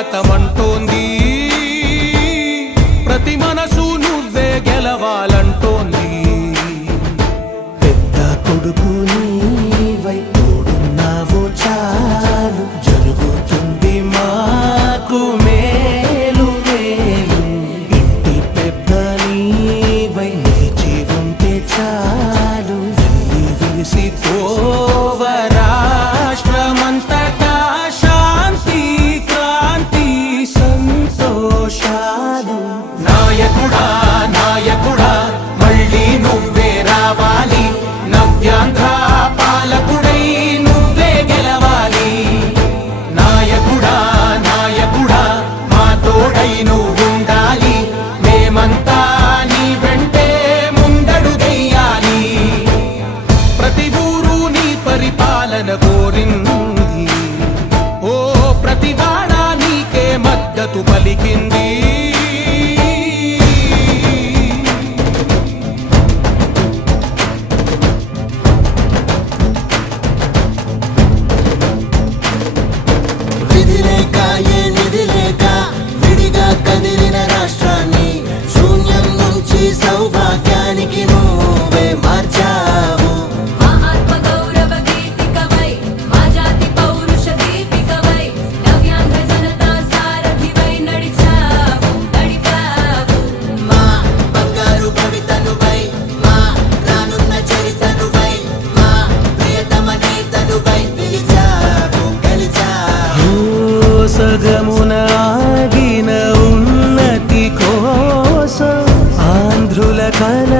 స్వాగతమంటోంది ప్రతి మనసు నువ్వే గెలవాలంటోంది. పెద్ద కొడుకు నీవై తోడున్నావు చాలు. జరుగుతుంది మాకు మేలు మేలు. ఇంటి పెద్ద నీవై నిలిచి ఉంటే చాలు. వెళ్ళి విరిసి పలికింది. సగమున ఆగిన ఉన్నతి కోసం ఆంధ్రుల కల